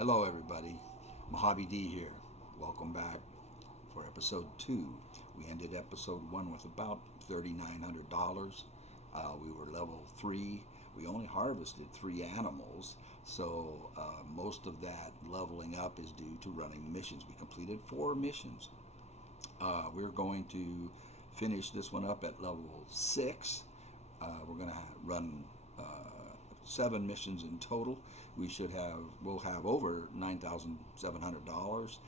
Hello, everybody. Mojave D here. Welcome back for episode 2. We ended episode 1 with about $3,900. We were level 3. We only harvested 3 animals, so most of that leveling up is due to running missions. We completed 4 missions. We're going to finish this one up at level 6. We're going to run 7 missions in total. We'll have over $9,700,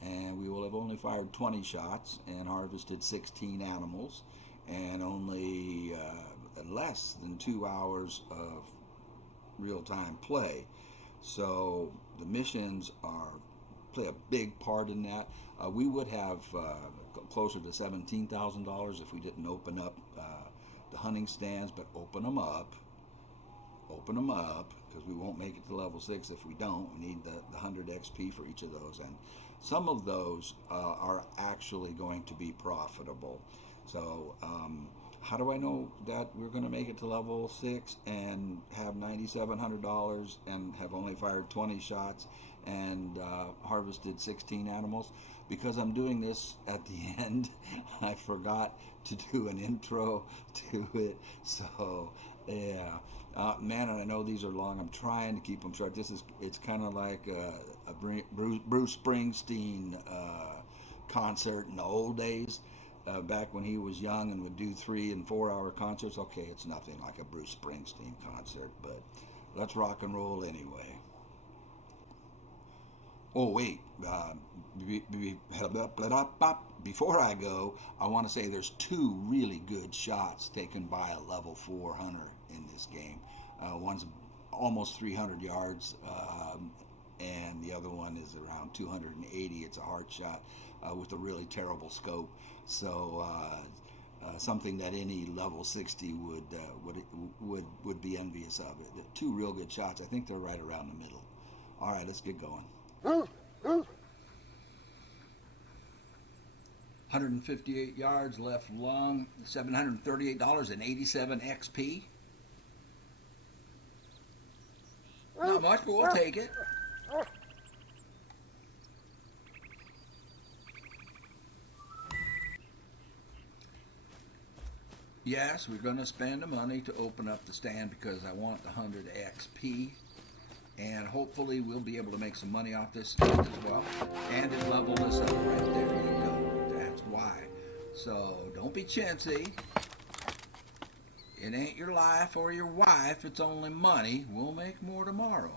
and we will have only fired 20 shots and harvested 16 animals, and only less than 2 hours of real-time play. So the missions play a big part in that. We would have closer to $17,000 if we didn't open up the hunting stands, but open them up, because we won't make it to level 6 if we don't. We need the 100 XP for each of those, and some of those are actually going to be profitable. So how do I know that we're going to make it to level 6 and have $9,700 and have only fired 20 shots and harvested 16 animals? Because I'm doing this at the end. I forgot to do an intro to it, so yeah. Man, and I know these are long. I'm trying to keep them short. It's kind of like a Bruce Springsteen concert in the old days, back when he was young and would do 3 and 4 hour concerts. Okay, it's nothing like a Bruce Springsteen concert, but let's rock and roll anyway. Oh wait, before I go, I want to say there's 2 really good shots taken by a level 4 hunter in this game. One's almost 300 yards, and the other one is around 280. It's a hard shot with a really terrible scope. So something that any level 60 would be envious of. 2 real good shots. I think they're right around the middle. All right, let's get going. 158 yards left long, $738.87 XP. Not much, but we'll take it. Yes, we're going to spend the money to open up the stand because I want the 100 XP. And hopefully we'll be able to make some money off this stand as well. And it leveled us up right there. You go. That's why. So don't be chintzy. It ain't your life or your wife. It's only money. We'll make more tomorrow.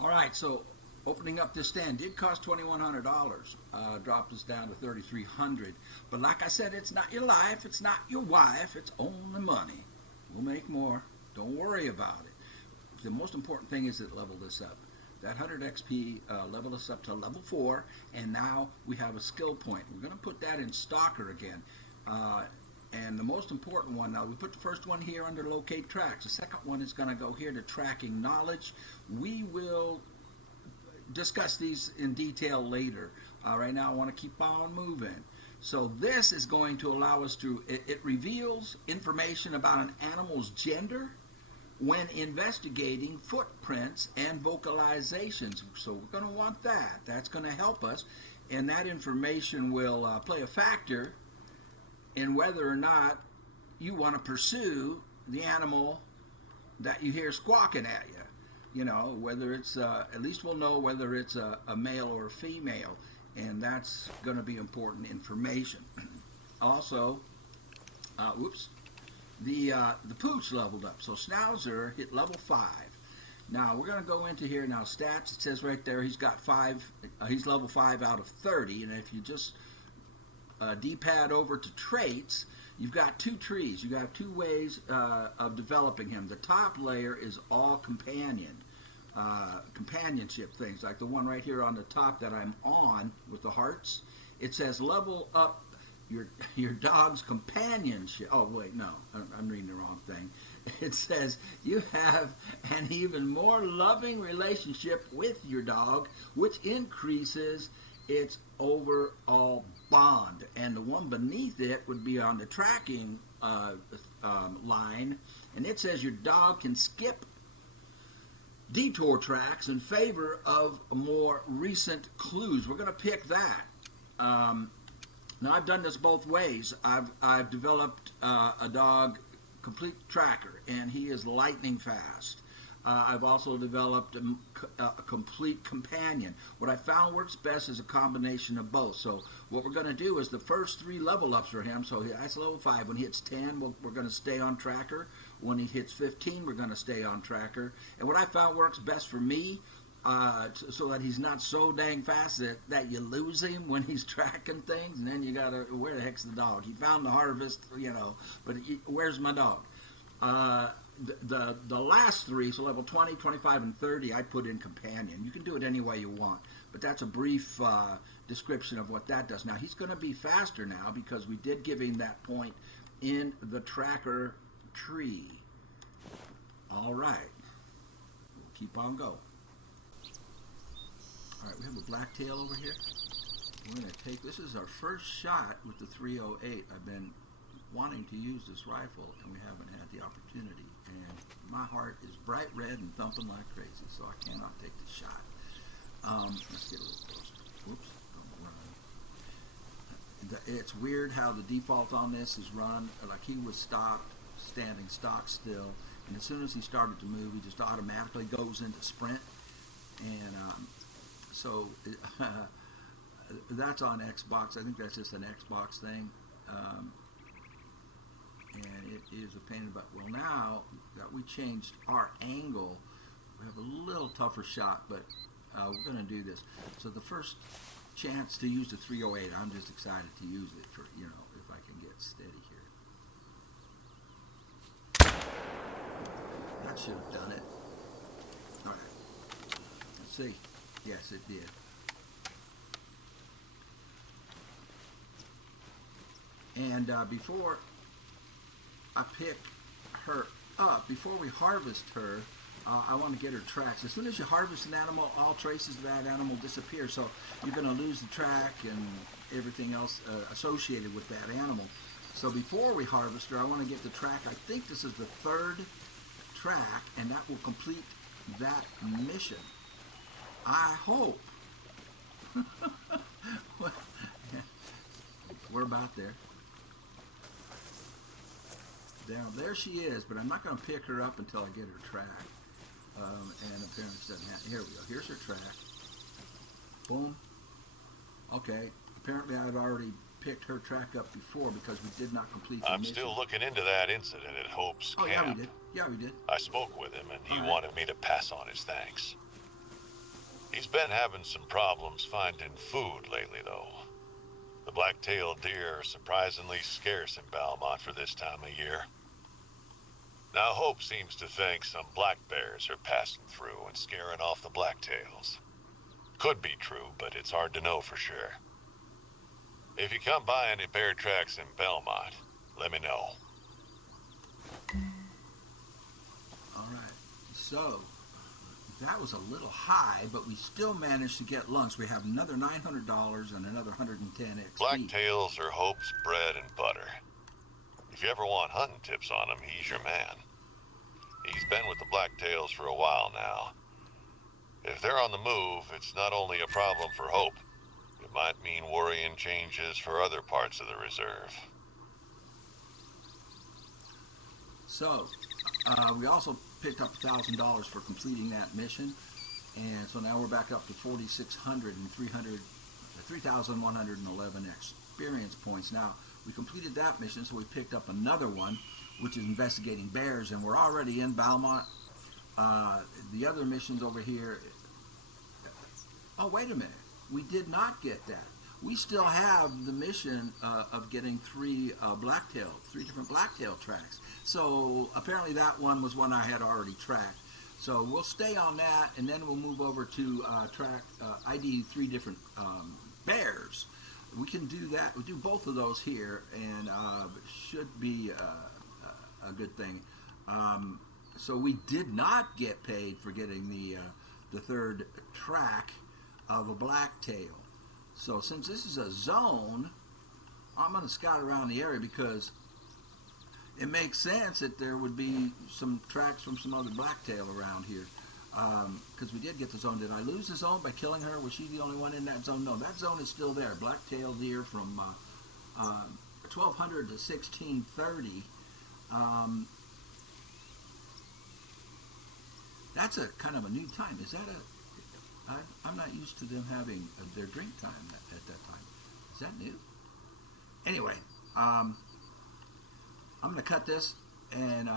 All right, so opening up this stand did cost $2,100. Dropped us down to $3,300. But like I said, it's not your life, it's not your wife, it's only money. We'll make more. Don't worry about it. The most important thing is that level this up. That 100 XP leveled us up to level 4, and now we have a skill point. We're going to put that in Stalker again. And the most important one, now we put the first one here under locate tracks. The second one is going to go here to tracking knowledge. We will discuss these in detail later. Right now I want to keep on moving. So this is going to allow us to, it reveals information about an animal's gender when investigating footprints and vocalizations. So we're going to want that. That's going to help us, and that information will play a factor in whether or not you want to pursue the animal that you hear squawking at you. You know, whether it's, at least we'll know whether it's a male or a female, and that's going to be important information. Also, the pooch leveled up. So Schnauzer hit level 5. Now we're going to go into here now stats. It says right there he's got 5. He's level 5 out of 30, and if you just D-pad over to traits, you've got 2 trees. You got 2 ways of developing him. The top layer is all companionship things, like the one right here on the top that I'm on with the hearts. It says level up your dog's companionship. Oh wait, no, I'm reading the wrong thing. It says you have an even more loving relationship with your dog, which increases its overall bond. And the one beneath it would be on the tracking line, and it says your dog can skip detour tracks in favor of more recent clues. We're going to pick that. Now I've done this both ways. I've developed a dog complete tracker, and he is lightning fast. I've also developed a complete companion. What I found works best is a combination of both. So what we're going to do is the first 3 level ups for him. So that's level 5. When he hits 10, we're going to stay on tracker. When he hits 15, we're going to stay on tracker. And what I found works best for me, so that he's not so dang fast that you lose him when he's tracking things, and then you gotta, where the heck's the dog? He found the harvest, but where's my dog? The last 3, so level 20, 25, and 30, I put in companion. You can do it any way you want, but that's a brief description of what that does. Now he's going to be faster now because we did give him that point in the tracker tree. All right, we'll keep on going. All right, we have a blacktail over here. We're going to take, this is our first shot with the 308. I've been wanting to use this rifle, and we haven't had the opportunity. And my heart is bright red and thumping like crazy, so I cannot take the shot. Let's get a little closer. Whoops, don't run. It's weird how the default on this is run. Like he was stopped, standing stock still, and as soon as he started to move, he just automatically goes into sprint. And so that's on Xbox. I think that's just an Xbox thing. And it is a pain in the butt. Well, now that we changed our angle, we have a little tougher shot, but we're going to do this. So the first chance to use the 308, I'm just excited to use it for, if I can get steady here. That should have done it. All right. Let's see. Yes, it did. And before I pick her up, before we harvest her, I want to get her tracks. As soon as you harvest an animal, all traces of that animal disappear. So you're going to lose the track and everything else associated with that animal. So before we harvest her, I want to get the track. I think this is the 3rd track, and that will complete that mission. I hope. We're about there. Now, there she is, but I'm not going to pick her up until I get her track. And apparently she doesn't have, here we go. Here's her track. Boom. Okay. Apparently I'd already picked her track up before because we did not complete the mission. I'm still looking into that incident at Hope's camp. Yeah, we did. Yeah, we did. I spoke with him, and he wanted me to pass on his thanks. He's been having some problems finding food lately, though. The black-tailed deer are surprisingly scarce in Belmont for this time of year. Now Hope seems to think some black bears are passing through and scaring off the blacktails. Could be true, but it's hard to know for sure. If you come by any bear tracks in Belmont, let me know. All right. So that was a little high, but we still managed to get lunch. We have another $900 and another 110 XP. Blacktails are Hope's bread and butter. If you ever want hunting tips on him, he's your man. He's been with the blacktails for a while now. If they're on the move, it's not only a problem for Hope. It might mean worrying changes for other parts of the reserve. So, we also picked up $1,000 for completing that mission, and so now we're back up to 4,600 and 3,111 experience points. Now, we completed that mission, so we picked up another one, which is investigating bears, and we're already in Belmont. The other missions over here. Oh, wait a minute. We did not get that. We still have the mission of getting 3 different blacktail tracks. So apparently that one was one I had already tracked. So we'll stay on that, and then we'll move over to track ID 3 different bears. We can do that. We do both of those here, and should be a good thing. So we did not get paid for getting the 3rd track of a blacktail. So since this is a zone, I'm going to scout around the area because it makes sense that there would be some tracks from some other blacktail around here. Because we did get the zone. Did I lose the zone by killing her? Was she the only one in that zone? No, that zone is still there. Blacktail deer from 1200 to 1630. That's a kind of a new time. Is that I'm not used to them having their drink time at that time. Is that new? Anyway, I'm going to cut this, and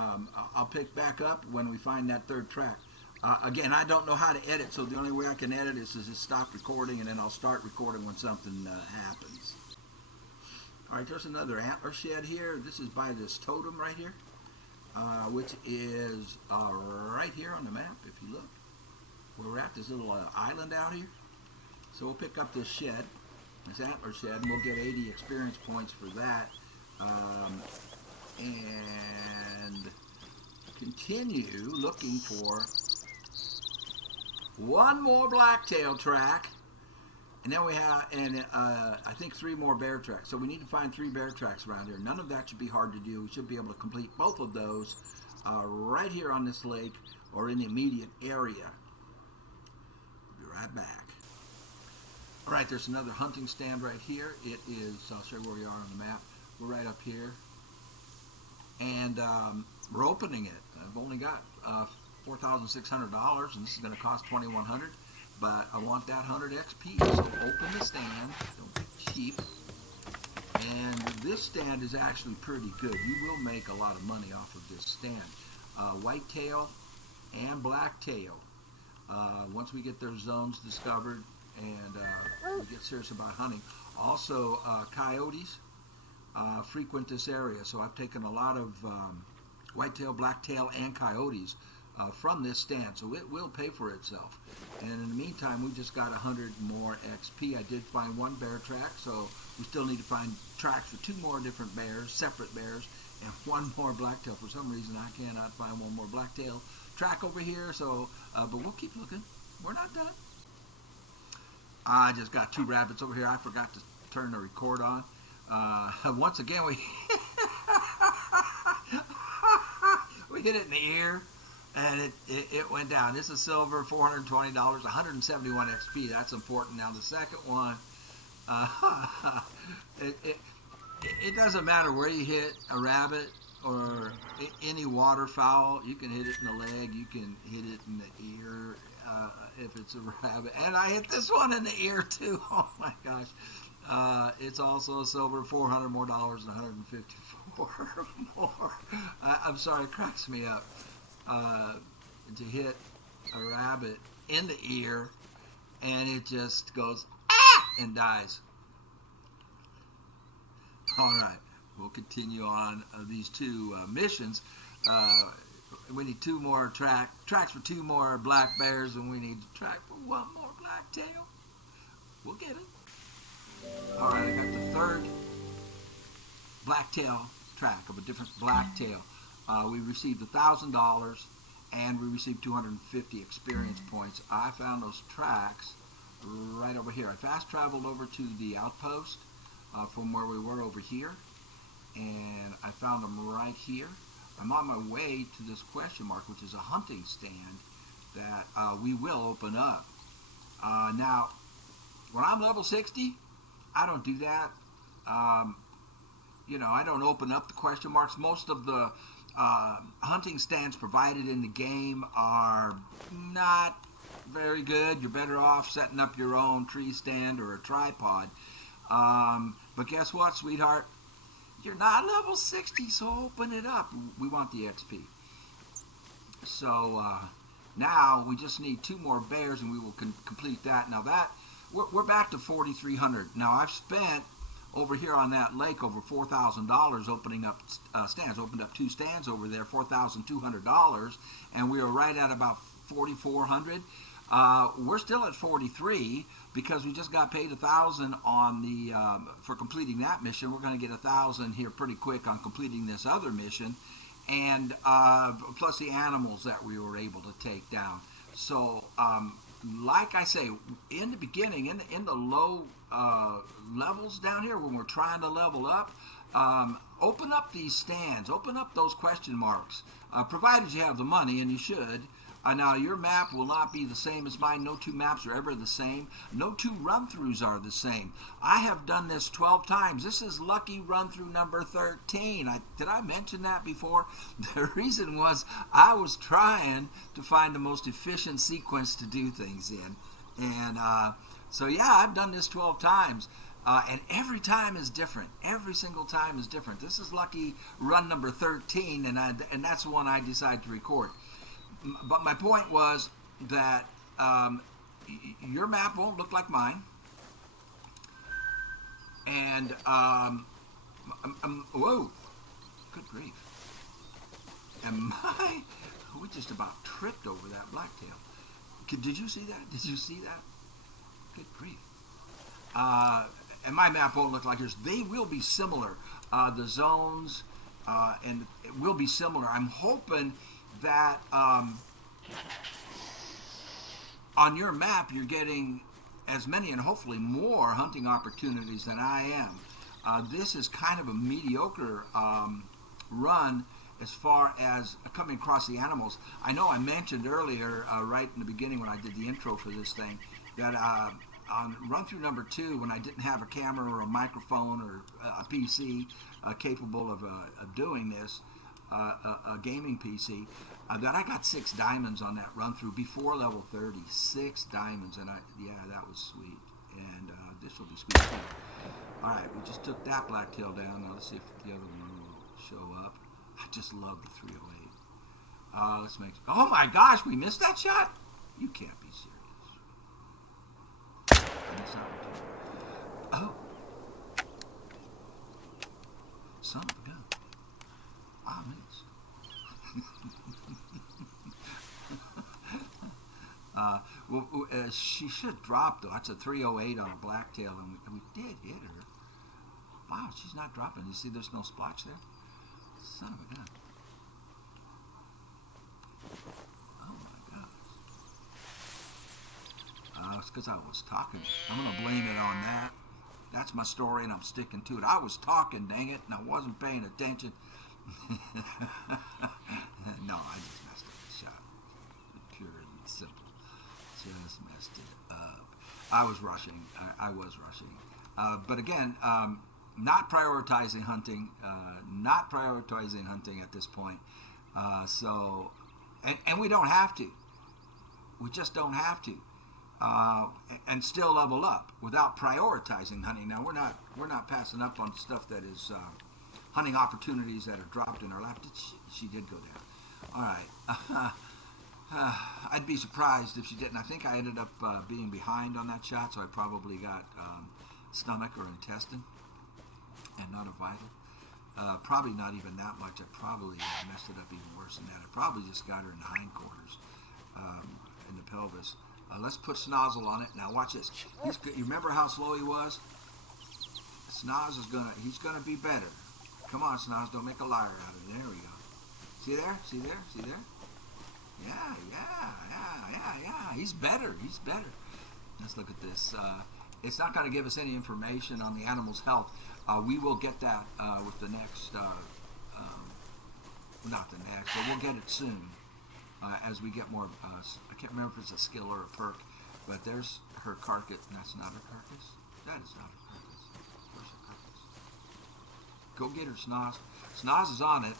I'll pick back up when we find that third track. Again, I don't know how to edit, so the only way I can edit is to just stop recording, and then I'll start recording when something happens. All right, there's another antler shed here. This is by this totem right here, which is right here on the map, if you look. Where we're at, this little island out here. So we'll pick up this shed, this antler shed, and we'll get 80 experience points for that. And continue looking for one more blacktail track, and then we have, I think 3 more bear tracks. So we need to find 3 bear tracks around here. None of that should be hard to do. We should be able to complete both of those right here on this lake or in the immediate area. Be right back. All right, there's another hunting stand right here. It is, I'll show you where we are on the map. We're right up here, and we're opening it. I've only got $4,600, and this is going to cost $2,100. But I want that 100 XP, so open the stand. Don't be cheap. And this stand is actually pretty good. You will make a lot of money off of this stand. Whitetail and blacktail. Once we get their zones discovered and we get serious about hunting. Also, coyotes frequent this area, so I've taken a lot of whitetail, blacktail, and coyotes from this stand, so it will pay for itself. And in the meantime, we just got 100 more XP. I did find 1 bear track, so we still need to find tracks for 2 more different bears, separate bears, and 1 more blacktail. For some reason, I cannot find 1 more blacktail track over here, so but we'll keep looking. We're not done. I just got 2 rabbits over here. I forgot to turn the record on. Once again, we we hit it in the ear, and it went down. This is silver, $420, 171 XP. That's important. Now the second one, it doesn't matter where you hit a rabbit or any waterfowl. You can hit it in the leg. You can hit it in the ear if it's a rabbit. And I hit this one in the ear too. Oh my gosh. It's also silver, $400 more, 154 more. I'm sorry, it cracks me up to hit a rabbit in the ear, and it just goes ah and dies. All right, we'll continue on these 2 missions. We need 2 more tracks for 2 more black bears, and we need to track for 1 more blacktail. We'll get it. All right, I got the 3rd blacktail track of a different blacktail. We received $1,000, and we received 250 experience points. I found those tracks right over here. I fast traveled over to the outpost from where we were over here, and I found them right here. I'm on my way to this question mark, which is a hunting stand that we will open up. Now, when I'm level 60, I don't do that. I don't open up the question marks. Most of the hunting stands provided in the game are not very good. You're better off setting up your own tree stand or a tripod. But guess what, sweetheart? You're not level 60, so open it up. We want the XP. So now we just need 2 more bears, and we will complete that. Now we're back to 4,300. Now I've spent over here on that lake over $4,000 opening up stands. Opened up 2 stands over there, $4,200, and we are right at about 4,400. We're still at 43 because we just got paid $1,000 on the for completing that mission. We're going to get $1,000 here pretty quick on completing this other mission, and plus the animals that we were able to take down. So like I say, in the beginning, in the low levels down here when we're trying to level up, Open up these stands, open up those question marks, provided you have the money, and you should. Now, your map will not be the same as mine. No two maps are ever the same. No two run-throughs are the same. I have done this 12 times. This is lucky run-through number 13. Did I mention that before? The reason was I was trying to find the most efficient sequence to do things in. And so, yeah, I've done this 12 times. And every time is different. Every single time is different. This is lucky run number 13, and that's the one I decided to record. But my point was that your map won't look like mine. And, whoa, good grief. And we just about tripped over that blacktail. Did you see that? Did you see that? Good grief. And my map won't look like yours. They will be similar. The zones and it will be similar. I'm hoping that on your map you're getting as many and hopefully more hunting opportunities than I am. This is kind of a mediocre run as far as coming across the animals. I know I mentioned earlier, right in the beginning when I did the intro for this thing, that on run through number 2, when I didn't have a camera or a microphone or a PC capable of doing this, a gaming PC, that I got 6 diamonds on that run through before level 30. 6 diamonds, and yeah, that was sweet. And this will be sweet too. All right, we just took that blacktail down. Now let's see if the other one will show up. I just love the 308. Let's make. Oh my gosh, we missed that shot? You can't be serious. Oh. Son of a gun. I missed. She should drop, though. That's a 308 on a blacktail, and we did hit her. Wow, she's not dropping. You see there's no splotch there? Son of a gun. Oh, my gosh. It's because I was talking. I'm going to blame it on that. That's my story, and I'm sticking to it. I was talking, dang it, and I wasn't paying attention. No, I just messed up the shot. Pure and simple. Just messed it up. I was rushing. I was rushing. But again, not prioritizing hunting. Not prioritizing hunting at this point. And we don't have to. We just don't have to. And still level up without prioritizing hunting. Now we're not passing up on stuff that is hunting opportunities that are dropped in our lap. She did go down. All right. I'd be surprised if she didn't. I think I ended up being behind on that shot, so I probably got stomach or intestine and not a vital. Probably not even that much. I probably messed it up even worse than that. I probably just got her in the hindquarters, in the pelvis. Let's put Snozzle on it. Now watch this. You remember how slow he was? Snoz he's gonna be better. Come on, Snoz, don't make a liar out of it. There we go. See there? See there? See there? Yeah. He's better. Let's look at this. It's not going to give us any information on the animal's health. We will get that with the next, not the next, but we'll get it soon as we get more. I can't remember if it's a skill or a perk, but there's her carcass. That's not her carcass. That is not her carcass. Where's her carcass? Go get her, Snoz. Snoz is on it.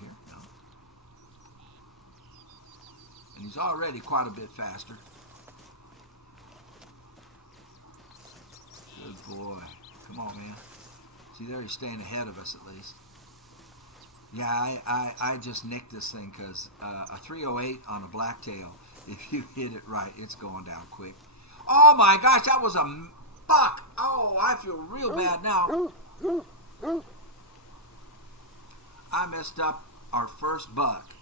Here, no. And he's already quite a bit faster. Good boy. Come on, man. See there, he's staying ahead of us at least. Yeah, I just nicked this thing because a 308 on a blacktail, if you hit it right, it's going down quick. Oh my gosh, that was a buck. Oh, I feel real bad now. I messed up our first buck.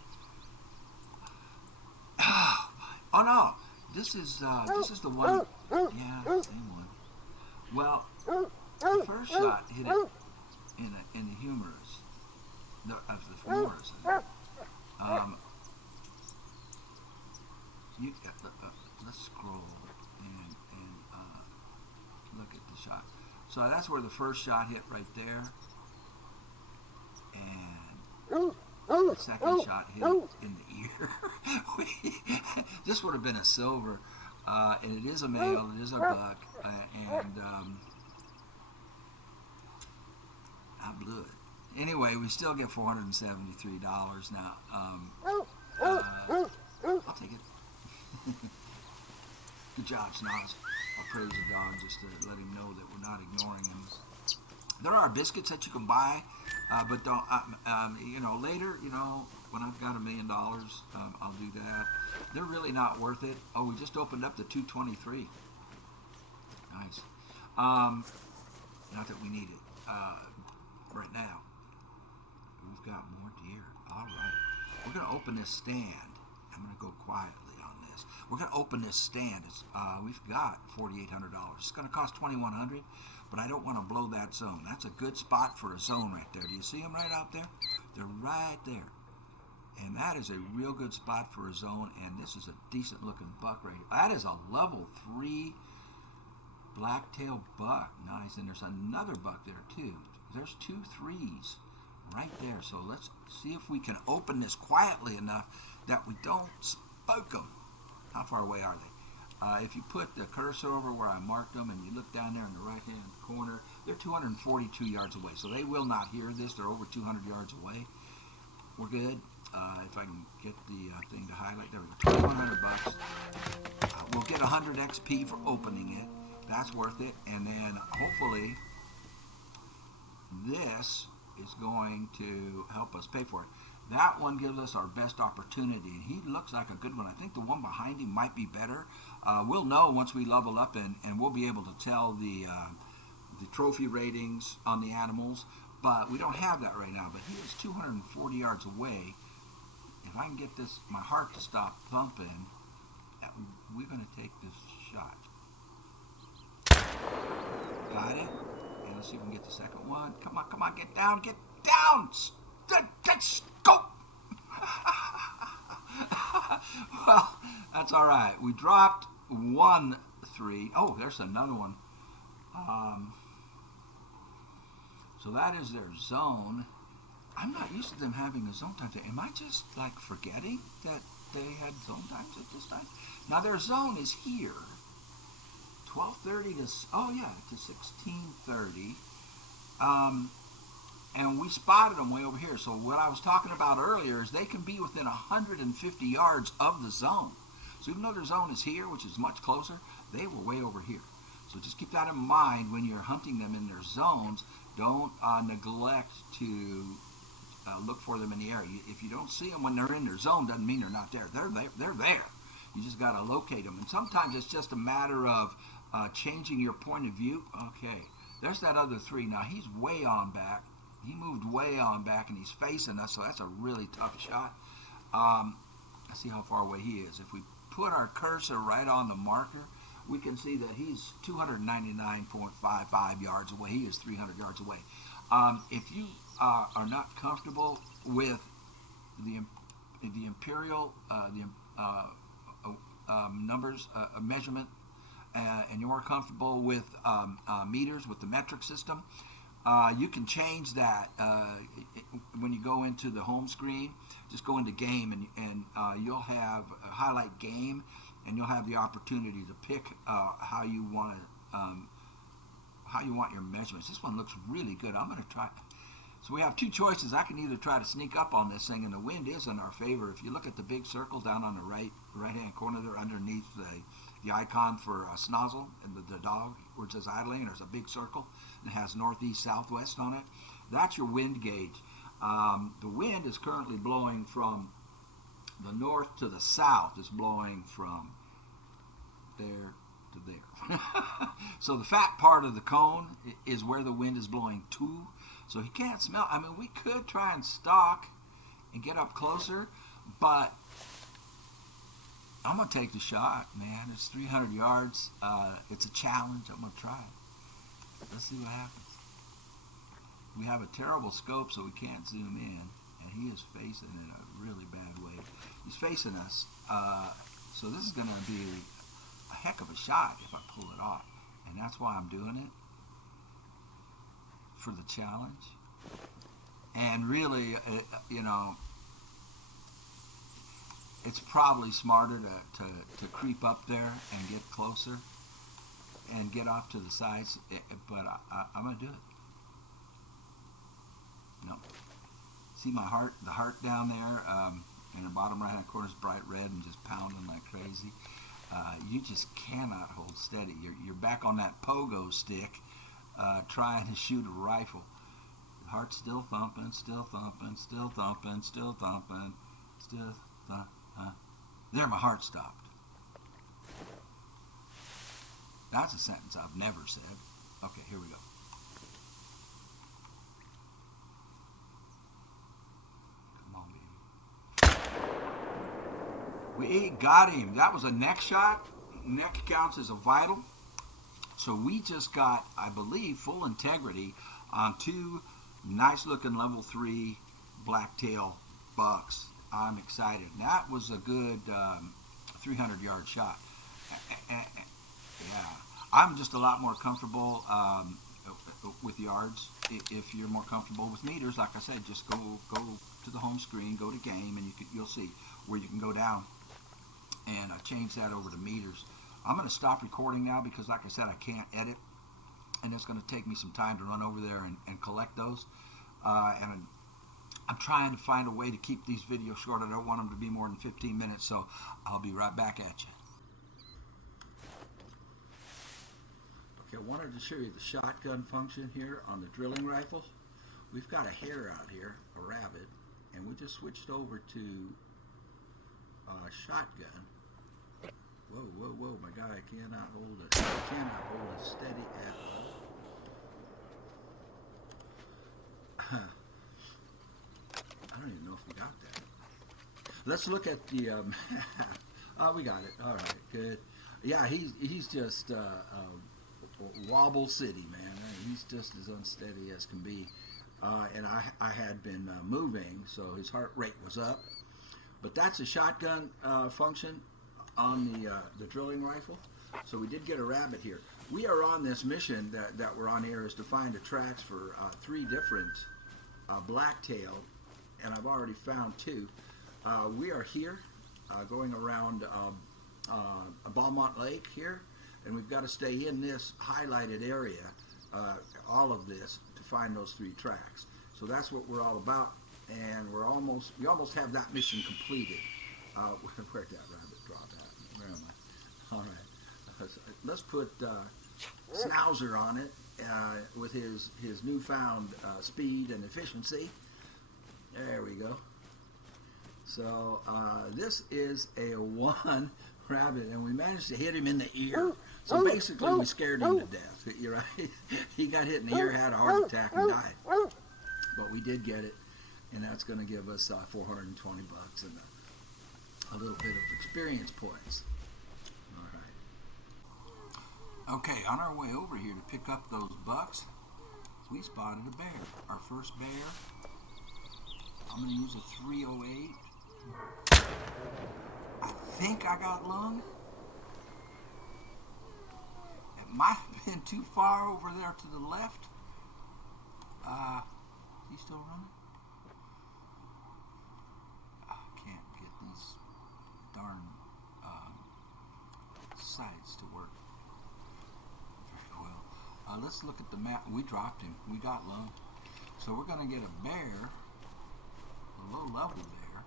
Oh no, this is the one. Yeah, same one. Well, the first shot hit it in the humerus. Of the humerus. Let's scroll and look at the shot. So that's where the first shot hit right there. And the second shot hit in the ear. This would have been a silver. And it is a male, it is a buck. And I blew it. Anyway, we still get $473 now. I'll take it. Good job, Snoz. I'll praise the dog just to let him know that we're not ignoring him. There are biscuits that you can buy, but don't. Later, when I've got $1 million, I'll do that. They're really not worth it. Oh, we just opened up the 223. Nice. Not that we need it right now. We've got more deer. All right. We're going to open this stand. I'm going to go quietly on this. We're going to open this stand. We've got $4,800. It's going to cost $2,100, but I don't want to blow that zone. That's a good spot for a zone right there. Do you see them right out there? They're right there. And that is a real good spot for a zone, and this is a decent looking buck right here. That is a level 3 black-tailed buck. Nice. And there's another buck there too. There's 2 3s right there. So let's see if we can open this quietly enough that we don't spook them. How far away are they? If you put the cursor over where I marked them and you look down there in the right hand corner, they're 242 yards away. So they will not hear this. They're over 200 yards away. We're good. If I can get the thing to highlight, there we go. $2,100. We'll get 100 XP for opening it. That's worth it. And then hopefully this is going to help us pay for it. That one gives us our best opportunity, and he looks like a good one. I think the one behind him might be better. We'll know once we level up, and we'll be able to tell the trophy ratings on the animals, but we don't have that right now. But he is 240 yards away. If I can get my heart to stop thumping, we're going to take this shot. Got it? And let's see if we can get the second one. Come on, get down! Get scope! Well, that's all right. We dropped 1 3. Oh, there's another one. So that is their zone. I'm not used to them having a zone time. Am I just like forgetting that they had zone times at this time? Now their zone is here. 12:30 to 16:30. And we spotted them way over here. So what I was talking about earlier is they can be within 150 yards of the zone. So even though their zone is here, which is much closer, they were way over here. So just keep that in mind when you're hunting them in their zones. Don't neglect to look for them in the area. If you don't see them when they're in their zone, doesn't mean they're not there. They're there. You just got to locate them. And sometimes it's just a matter of changing your point of view. Okay, there's that other 3. Now he's way on back. He moved way on back, and he's facing us, so that's a really tough shot. Let's see how far away he is. If we put our cursor right on the marker, we can see that he's 299.55 yards away. He is 300 yards away. If you are not comfortable with the imperial numbers measurement, and you're more comfortable with meters, with the metric system, you can change that when you go into the home screen. Just go into game, and you'll have highlight game, and you'll have the opportunity to pick how you want your measurements. This one looks really good. I'm going to try. So we have 2 choices. I can either try to sneak up on this thing, and the wind is in our favor. If you look at the big circle down on the right hand corner there, underneath the icon for Snozzle and the dog, where it says idling, and there's a big circle and it has northeast, southwest on it. That's your wind gauge. The wind is currently blowing from the north to the south. It's blowing from there to there. So the fat part of the cone is where the wind is blowing to. So he can't smell. I mean, we could try and stalk and get up closer, but I'm going to take the shot, man. It's 300 yards. It's a challenge. I'm going to try it. Let's see what happens. We have a terrible scope, so we can't zoom in, and he is facing in a really bad way. He's facing us, so this is going to be a heck of a shot if I pull it off, and that's why I'm doing it. for the challenge. And really, you know, it's probably smarter to creep up there and get closer and get off to the sides, but I'm going to do it. No. See my heart, the heart down there in the bottom right hand corner is bright red and just pounding like crazy. You just cannot hold steady. You're back on that pogo stick trying to shoot a rifle. The heart's still thumping, still thumping, still thumping, still thumping, still thumping. There, my heart stopped. That's a sentence I've never said. Okay, here we go. We got him. That was a neck shot. Neck counts as a vital. So we just got, I believe, full integrity on two nice looking level 3 blacktail bucks. I'm excited. That was a good 300-yard shot. Yeah. I'm just a lot more comfortable with yards. If you're more comfortable with meters, like I said, just go to the home screen, go to game, and you'll see where you can go down. And I changed that over to meters. I'm going to stop recording now because, like I said, I can't edit, and it's going to take me some time to run over there and collect those. And I'm trying to find a way to keep these videos short. I don't want them to be more than 15 minutes, so I'll be right back at you. Okay, I wanted to show you the shotgun function here on the drilling rifle. We've got a hare out here, a rabbit, and we just switched over to shotgun. Whoa, whoa, whoa, my guy cannot hold it steady at all. I don't even know if we got that. Let's look at the oh, we got it. All right, good. Yeah, he's just wobble city, man. He's just as unsteady as can be. And I had been moving, so his heart rate was up. But that's a shotgun function on the drilling rifle. So we did get a rabbit here. We are on this mission that we're on here is to find the tracks for 3 different blacktail, and I've already found 2. We are here going around Beaumont Lake here, and we've got to stay in this highlighted area, all of this, to find those 3 tracks. So that's what we're all about, and we almost have that mission completed. Where'd that rabbit drop at? Where am I? All right, let's put Schnauzer on it with his newfound speed and efficiency. There we go. So this is a 1 rabbit, and we managed to hit him in the ear. So basically, we scared him to death. You're right. He got hit in the ear, had a heart attack, and died. But we did get it, and that's going to give us $420 and a little bit of experience points. All right. Okay, on our way over here to pick up those bucks, we spotted a bear. Our first bear. I'm going to use a 308. I think I got lung. It might have been too far over there to the left. Is he still running? I can't get these darn sights to work very well. Let's look at the map. We dropped him. We got lung. So we're going to get a bear, a low level bear.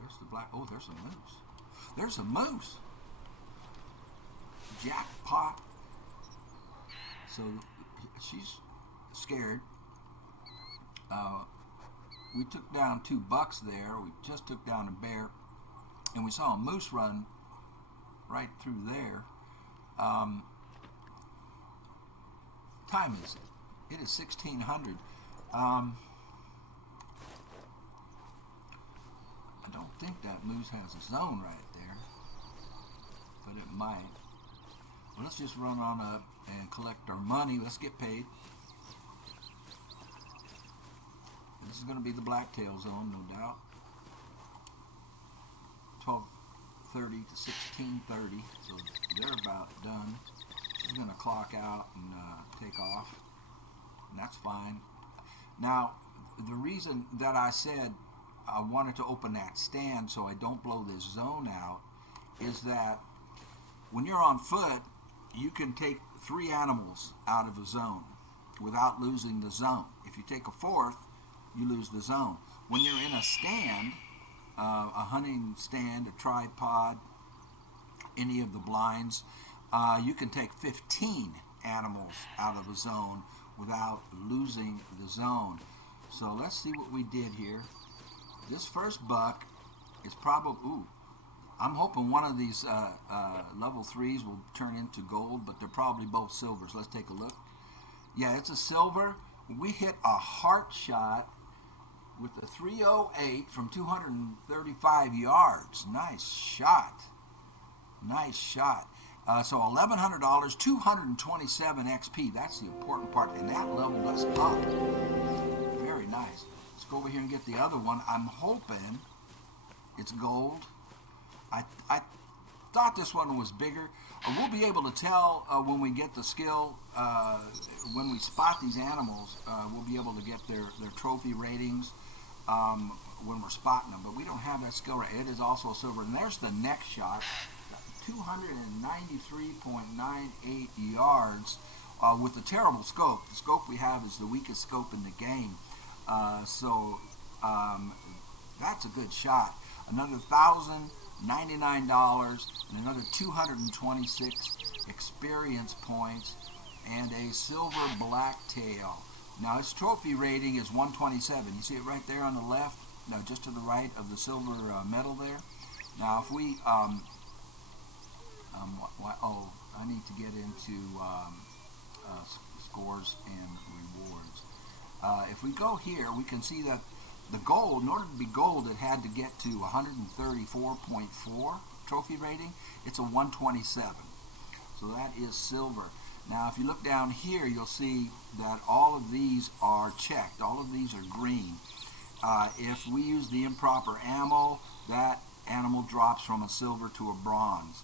There's the black. Oh, there's a moose. There's a moose. Jackpot. So she's scared. We took down 2 bucks there. We just took down a bear, and we saw a moose run right through there. Time is it? It is 1600. I don't think that moose has a zone right there, but it might. Well, let's just run on up and collect our money. Let's get paid. This is going to be the blacktail zone, no doubt. 12:30 to 16:30, so they're about done. He's going to clock out and take off, and that's fine. Now, the reason that I said I wanted to open that stand so I don't blow this zone out is that when you're on foot, you can take 3 animals out of a zone without losing the zone. If you take a 4th, you lose the zone. When you're in a stand, a hunting stand, a tripod, any of the blinds, you can take 15 animals out of a zone without losing the zone. So let's see what we did here. This first buck is probably, I'm hoping one of these level 3s will turn into gold, but they're probably both silvers. Let's take a look. Yeah, it's a silver. We hit a heart shot with a 308 from 235 yards. Nice shot. Nice shot. So $1,100, 227 XP. That's the important part, and that leveled us up. Very nice. Let's go over here and get the other one. I'm hoping it's gold. I thought this one was bigger. We'll be able to tell when we get the skill, when we spot these animals, we'll be able to get their trophy ratings when we're spotting them. But we don't have that skill right. It is also a silver. And there's the next shot, 293.98 yards with a terrible scope. The scope we have is the weakest scope in the game. So that's a good shot. Another $1,099 and another 226 experience points and a silver blacktail. Now its trophy rating is 127. You see it right there on the left? No, just to the right of the silver medal there. Now if we I need to get into scores and rewards. If we go here, we can see that the gold, in order to be gold, it had to get to 134.4 trophy rating. It's a 127. So that is silver. Now, if you look down here, you'll see that all of these are checked. All of these are green. If we use the improper ammo, that animal drops from a silver to a bronze.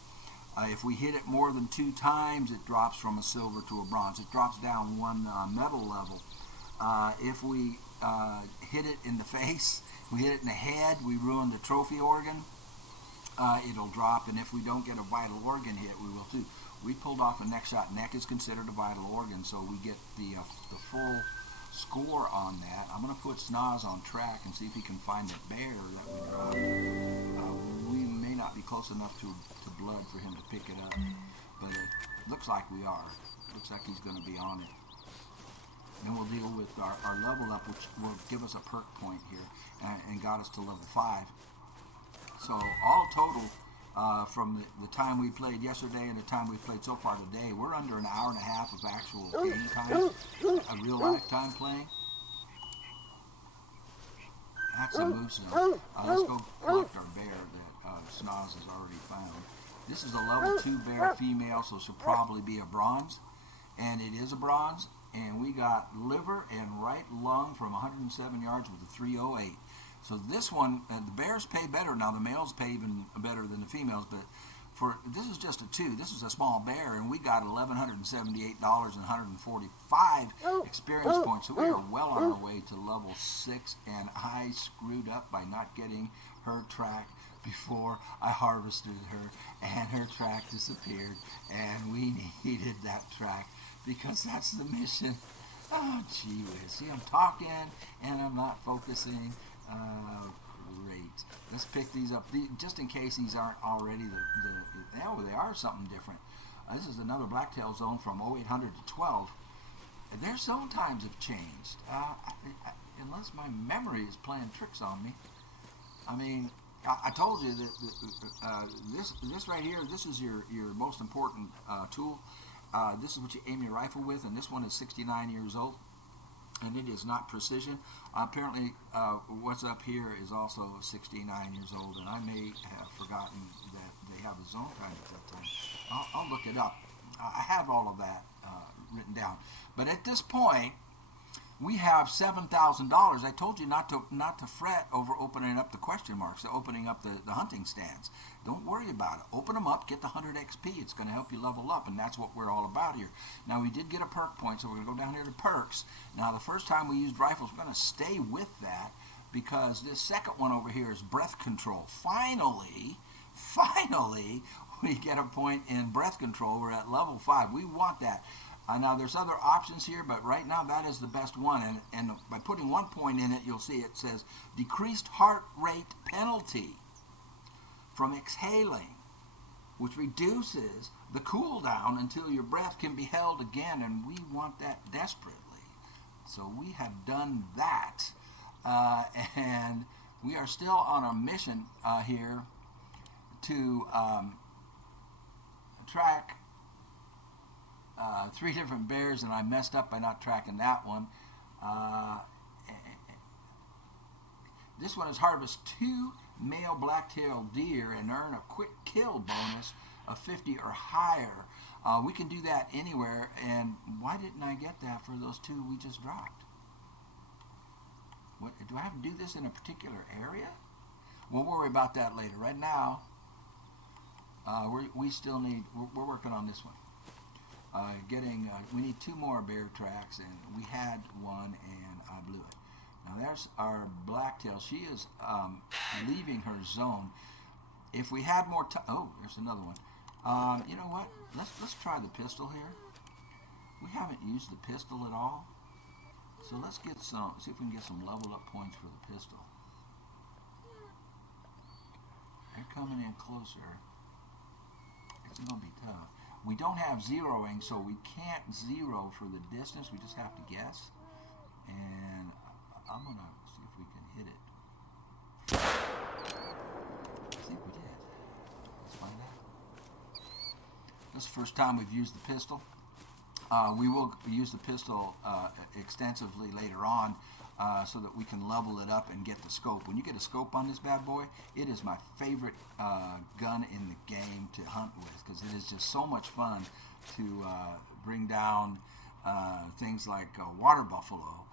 If we hit it more than 2 times, it drops from a silver to a bronze. It drops down 1 medal level. If we hit it in the face, we hit it in the head, we ruin the trophy organ, it'll drop. And if we don't get a vital organ hit, we will too. We pulled off the neck shot. Neck is considered a vital organ, so we get the full score on that. I'm going to put Snoz on track and see if he can find the bear that we dropped. We may not be close enough to blood for him to pick it up, but it looks like we are. Looks like he's going to be on it. Then we'll deal with our level up, which will give us a perk point here and got us to level 5. So all total, from the time we played yesterday and the time we played so far today, we're under an hour and a half of actual game time, a real life time playing. That's a moose zone. Let's go collect our bear that Snoz has already found. This is a level 2 bear female, so she'll probably be a bronze. And it is a bronze. And we got liver and right lung from 107 yards with a 308. So this one, the bears pay better. Now the males pay even better than the females, but this is just a 2. This is a small bear, and we got $1,178 and 145 experience points. So we are well on our way to level 6, and I screwed up by not getting her track before I harvested her, and her track disappeared, and we needed that track because that's the mission. Oh, gee whiz. See, I'm talking, and I'm not focusing. Great. Let's pick these up, just in case these aren't already they are something different. This is another blacktail zone from 0800 to 12. Their zone times have changed, unless my memory is playing tricks on me. I mean, I told you that this right here, this is your most important tool. This is what you aim your rifle with, and this one is 69 years old. And it is not precision. Apparently, what's up here is also 69 years old, and I may have forgotten that they have a zone time at that time. I'll look it up. I have all of that written down. But at this point, we have $7,000. I told you not to fret over opening up the question marks, opening up the hunting stands. Don't worry about it. Open them up, get the 100 XP. It's going to help you level up, and that's what we're all about here. Now, we did get a perk point, so we're going to go down here to perks. Now, the first time we used rifles, we're going to stay with that because this second one over here is breath control. Finally, we get a point in breath control. We're at level 5. We want that. Now, there's other options here, but right now that is the best one. And by putting 1 point in it, you'll see it says decreased heart rate penalty from exhaling, which reduces the cooldown until your breath can be held again, and we want that desperately. So we have done that, and we are still on a mission here to track 3 different bears, and I messed up by not tracking that one. This one is harvest 2 male black-tailed deer and earn a quick kill bonus of 50 or higher. We can do that anywhere, and why didn't I get that for those 2 we just dropped? What, do I have to do this in a particular area? We'll worry about that later. Right now, we still need, we're working on this one. We need 2 more bear tracks, and we had one and I blew it. Now there's our blacktail. She is leaving her zone. If we had more time, oh, there's another one. You know what? Let's try the pistol here. We haven't used the pistol at all, so let's get some. See if we can get some level up points for the pistol. They're coming in closer. It's gonna be tough. We don't have zeroing, so we can't zero for the distance. We just have to guess. And I'm going to see if we can hit it. I think we did. Let's find out. This is the first time we've used the pistol. We will use the pistol extensively later on so that we can level it up and get the scope. When you get a scope on this bad boy, it is my favorite gun in the game to hunt with because it is just so much fun to bring down things like water buffalo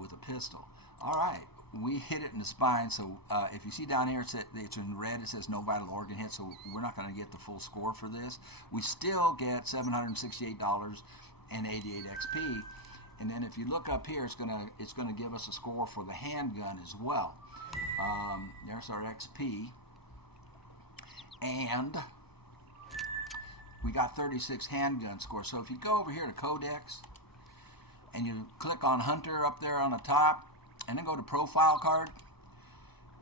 with a pistol. All right, we hit it in the spine, so if you see down here it's in red, it says no vital organ hit, so we're not going to get the full score for this. We still get $768 and 88 XP. And then if you look up here, it's gonna give us a score for the handgun as well. There's our XP, and we got 36 handgun score. So if you go over here to Codex, and you click on Hunter up there on the top, and then go to Profile Card,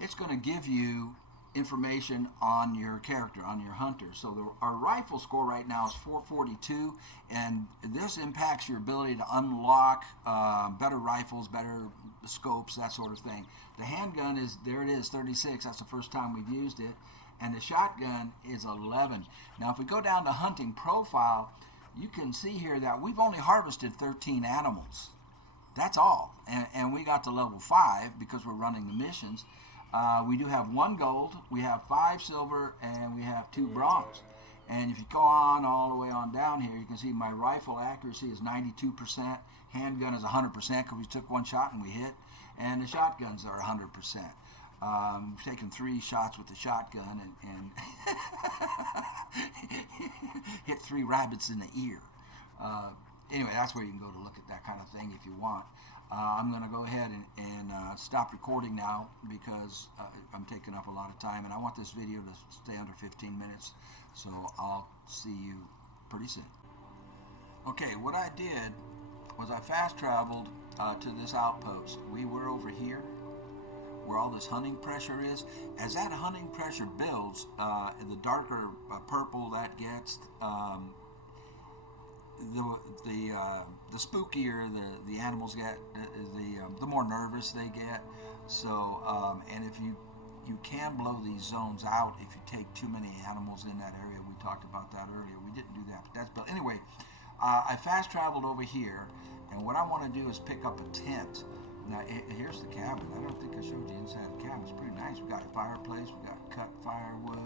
it's gonna give you information on your character, on your hunter. So our rifle score right now is 442, and this impacts your ability to unlock better rifles, better scopes, that sort of thing. The handgun is, there it is, 36. That's the first time we've used it. And the shotgun is 11. Now if we go down to hunting profile, you can see here that we've only harvested 13 animals. That's all. And we got to level 5 because we're running the missions. We do have 1 gold, we have 5 silver, and we have 2 bronze. And if you go on all the way on down here, you can see my rifle accuracy is 92%, handgun is 100% because we took 1 shot and we hit, and the shotguns are 100%. We've taken 3 shots with the shotgun and hit 3 rabbits in the ear. Anyway, that's where you can go to look at that kind of thing if you want. I'm going to go ahead and stop recording now because I'm taking up a lot of time, and I want this video to stay under 15 minutes, so I'll see you pretty soon. Okay, what I did was I fast traveled to this outpost. We were over here where all this hunting pressure is. As that hunting pressure builds, the darker purple that gets, the spookier the animals get, the more nervous they get. So and if you can blow these zones out if you take too many animals in that area. We talked about that earlier. We didn't do that, but anyway, I fast traveled over here, and what I want to do is pick up a tent. Now here's the cabin. I don't think I showed you inside the cabin. It's pretty nice. We got a fireplace. We got cut firewood.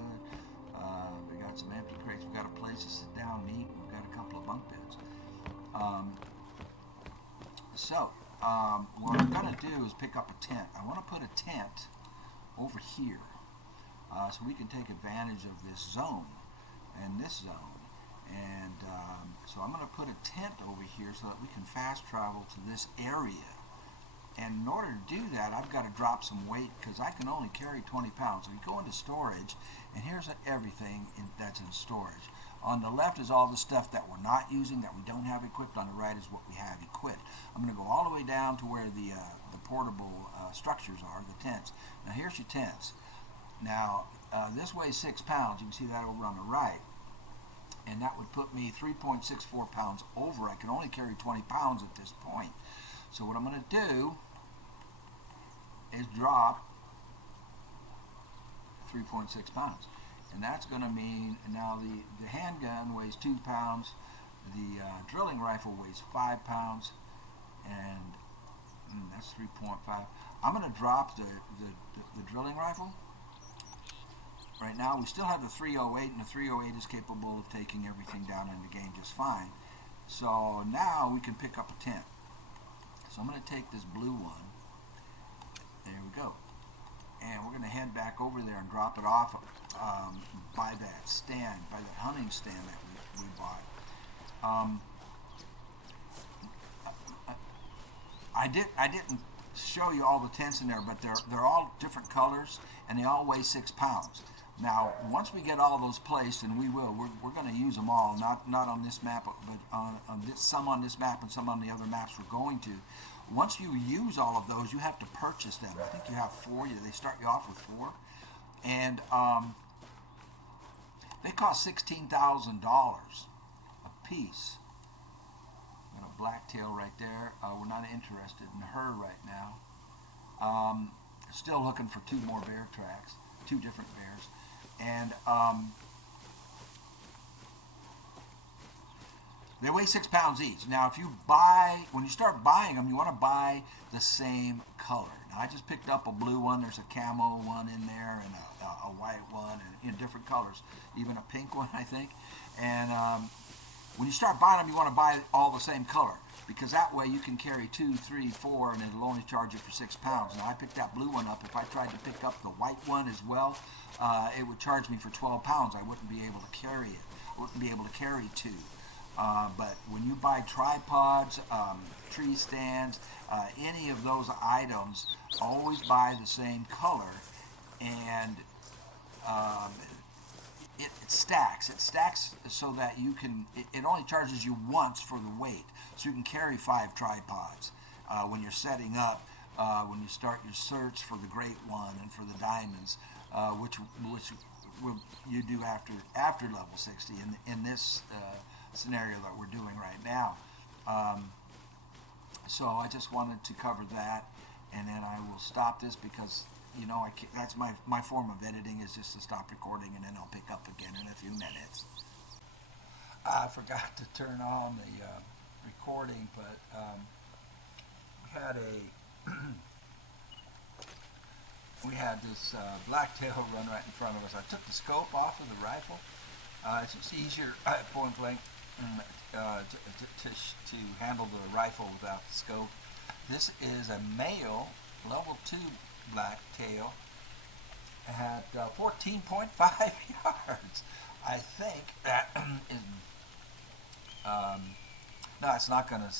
We got some empty crates. We got a place to sit down and eat. We've got a couple of bunk beds. So what I'm going to do is pick up a tent. I want to put a tent over here so we can take advantage of this zone and this zone. And so I'm going to put a tent over here so that we can fast travel to this area. And in order to do that, I've got to drop some weight because I can only carry 20 pounds. So you go into storage, and here's everything that's in storage. On the left is all the stuff that we're not using, that we don't have equipped. On the right is what we have equipped. I'm going to go all the way down to where the portable structures are, the tents. Now here's your tents. Now this weighs 6 pounds. You can see that over on the right. And that would put me 3.64 pounds over. I can only carry 20 pounds at this point. So what I'm going to do is drop 3.6 pounds. And that's going to mean, now the handgun weighs 2 pounds, the drilling rifle weighs 5 pounds, and that's 3.5. I'm going to drop the drilling rifle. Right now we still have the 308, and the 308 is capable of taking everything down in the game just fine. So now we can pick up a tent. So I'm going to take this blue one. There we go. And we're going to head back over there and drop it off by that stand, by that hunting stand that we bought. I didn't show you all the tents in there, but they're all different colors, and they all weigh 6 pounds. Now, once we get all those placed, and we will, we're going to use them all, not on this map, but some on this map and some on the other maps we're going to. Once you use all of those, you have to purchase them. I think you have 4. They start you off with 4. And they cost $16,000 a piece. Got a blacktail right there. We're not interested in her right now. Still looking for 2 more bear tracks, 2 different bears. And they weigh 6 pounds each. Now, when you start buying them, you want to buy the same color. Now, I just picked up a blue one. There's a camo one in there, and a white one, and in different colors, even a pink one, I think. And when you start buying them, you want to buy all the same color, because that way you can carry 2, 3, 4, and it'll only charge you for 6 pounds. Now, I picked that blue one up. If I tried to pick up the white one as well, it would charge me for 12 pounds. I wouldn't be able to carry it. I wouldn't be able to carry 2. But when you buy tripods, tree stands, any of those items, always buy the same color, and it stacks. It stacks so that you can, it only charges you once for the weight. So you can carry 5 tripods when you're setting up, when you start your search for the great one and for the diamonds, which you do after level 60 in this scenario that we're doing right now. So I just wanted to cover that, and then I will stop this because that's my form of editing, is just to stop recording, and then I'll pick up again in a few minutes. I forgot to turn on the recording, but we had this blacktail run right in front of us. I took the scope off of the rifle. It's just easier at point blank to handle the rifle without the scope. This is a male level 2 blacktail at 14.5 yards. I think that is. No, it's not going to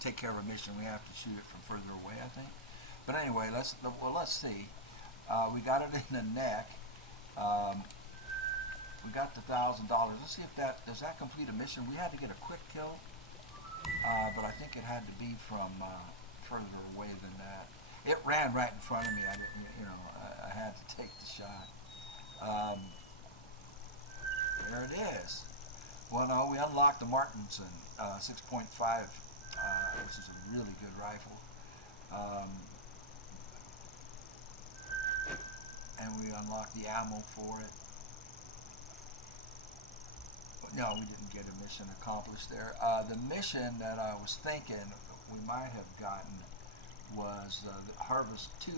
take care of a mission. We have to shoot it from further away, I think. But anyway, let's see. We got it in the neck. We got the $1,000. Let's see if does that complete a mission. We had to get a quick kill, but I think it had to be from further away than that. It ran right in front of me. I didn't, I had to take the shot. There it is. Well, no, we unlocked the Martinson 6.5, which is a really good rifle. And we unlocked the ammo for it. No, we didn't get a mission accomplished there. The mission that I was thinking we might have gotten was harvest 2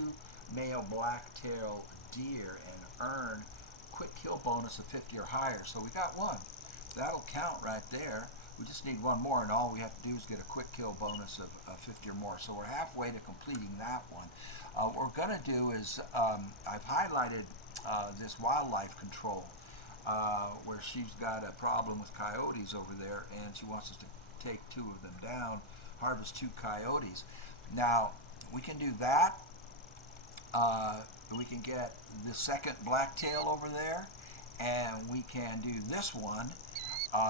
male blacktail deer and earn quick kill bonus of 50 or higher. So we got 1. That'll count right there. We just need one more, and all we have to do is get a quick kill bonus of 50 or more. So we're halfway to completing that one. What we're going to do is, I've highlighted this wildlife control, where she's got a problem with coyotes over there, and she wants us to take 2 of them down, harvest 2 coyotes. Now, we can do that. We can get the second blacktail over there, and we can do this one.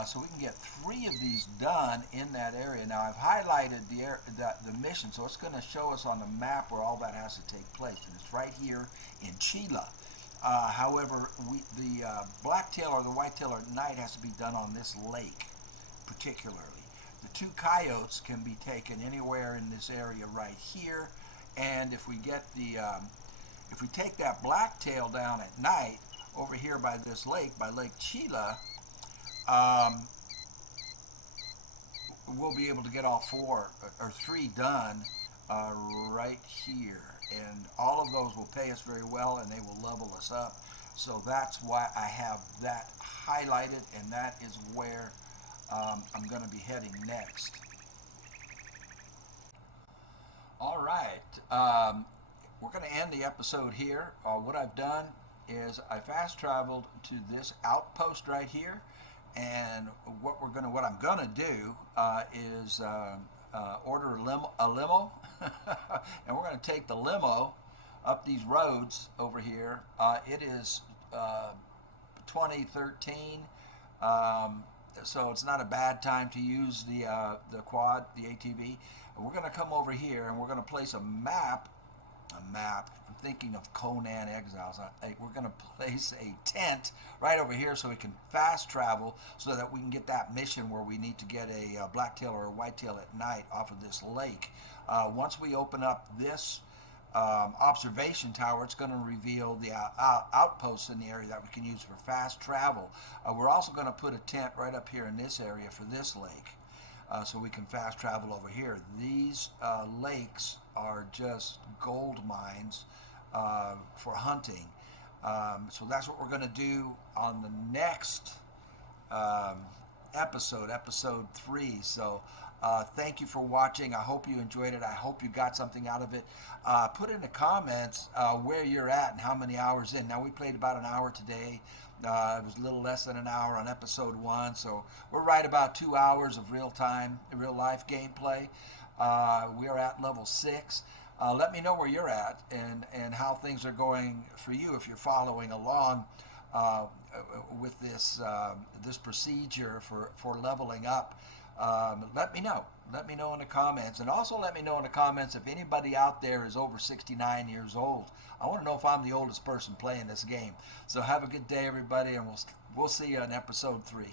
So we can get 3 of these done in that area. Now I've highlighted the mission, so it's going to show us on the map where all that has to take place, and it's right here in Chila. However, the blacktail or the whitetail at night has to be done on this lake, particularly. The 2 coyotes can be taken anywhere in this area right here, and if we get if we take that blacktail down at night over here by this lake, by Lake Chila, we'll be able to get all 4 or 3 done right here, and all of those will pay us very well, and they will level us up. So that's why I have that highlighted, and that is where I'm going to be heading next. All right, we're going to end the episode here. What I've done is I fast traveled to this outpost right here. And what I'm gonna do is order a limo, and we're gonna take the limo up these roads over here. It is 2013, so it's not a bad time to use the quad, the ATV. And we're gonna come over here, and we're gonna place a map. I'm thinking of Conan Exiles. We're going to place a tent right over here so we can fast travel, so that we can get that mission where we need to get a blacktail or a whitetail at night off of this lake. Once we open up this observation tower, it's going to reveal the outposts in the area that we can use for fast travel. We're also going to put a tent right up here in this area for this lake. So we can fast travel over here. These lakes are just gold mines for hunting. So that's what we're going to do on the next episode 3. So thank you for watching. I hope you enjoyed it. I hope you got something out of it. Put in the comments where you're at and how many hours in. Now, we played about an hour today. It was a little less than an hour on episode 1, so we're right about 2 hours of real life gameplay. We are at level 6. Let me know where you're at and how things are going for you if you're following along with this procedure for leveling up. Let me know. Let me know in the comments, and also let me know in the comments if anybody out there is over 69 years old. I want to know if I'm the oldest person playing this game. So have a good day, everybody, and we'll see you in episode 3.